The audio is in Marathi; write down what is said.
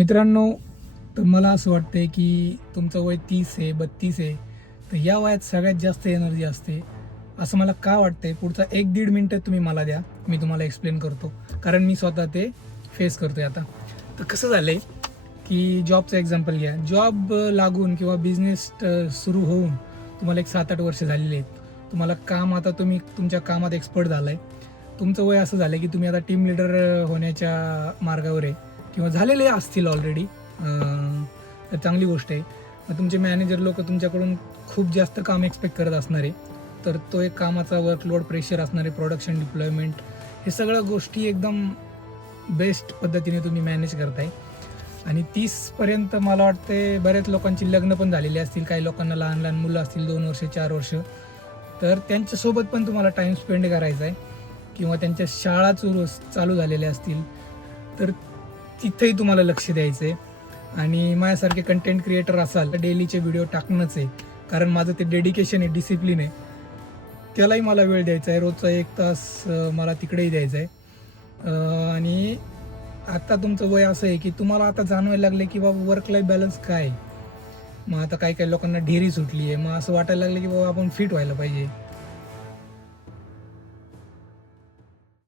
मित्रांनो, तर मला असं वाटतंय की तुमचं वय 30 आहे 32 आहे, तर या वयात सगळ्यात जास्त एनर्जी असते. असं मला का वाटतंय? पुढचा 1-1.5 मिनिटं तुम्ही मला द्या, मी तुम्हाला एक्सप्लेन करतो. कारण मी स्वतः ते फेस करतोय आता. तर कसं झालंय की जॉबचं एक्झाम्पल घ्या. जॉब लागून किंवा बिझनेस सुरू होऊन तुम्हाला एक 7-8 वर्ष झालेली आहेत. तुम्हाला काम, आता तुम्ही तुमच्या कामात एक्सपर्ट झालाय. तुमचं वय असं झालं की तुम्ही आता टीम लीडर होण्याच्या मार्गावर आहे किंवा झालेले असतील ऑलरेडी. तर चांगली गोष्ट आहे. मग तुमचे मॅनेजर लोक तुमच्याकडून खूप जास्त काम एक्सपेक्ट करत असणार आहे. तर तो एक कामाचा वर्कलोड, प्रेशर असणार आहे, प्रोडक्शन, डिप्लॉयमेंट, हे सगळ्या गोष्टी एकदम बेस्ट पद्धतीने तुम्ही मॅनेज करताय. आणि 30पर्यंत मला वाटते बऱ्याच लोकांची लग्न पण झालेली असतील, काही लोकांना लहान लहान मुलं असतील, 2 वर्ष 4 वर्ष, तर त्यांच्यासोबत पण तुम्हाला टाईम स्पेंड करायचा आहे. किंवा त्यांच्या शाळा चालू झालेल्या असतील तर तिथेही तुम्हाला लक्ष द्यायचं आहे. आणि माझ्यासारखे कंटेंट क्रिएटर असाल तर डेलीचे व्हिडिओ टाकणंच आहे, कारण माझं ते डेडिकेशन आहे, डिसिप्लिन आहे. त्यालाही मला वेळ द्यायचा आहे, रोजचा 1 तास मला तिकडेही द्यायचा आहे. आणि आता तुमचं वय असं आहे की तुम्हाला आता जाणवायला लागलं की बाबा वर्क लाईफ बॅलन्स काय आहे. मग आता काही काही लोकांना ढेरी सुटली आहे, मग असं वाटायला लागलं की बाबा आपण फिट व्हायला पाहिजे.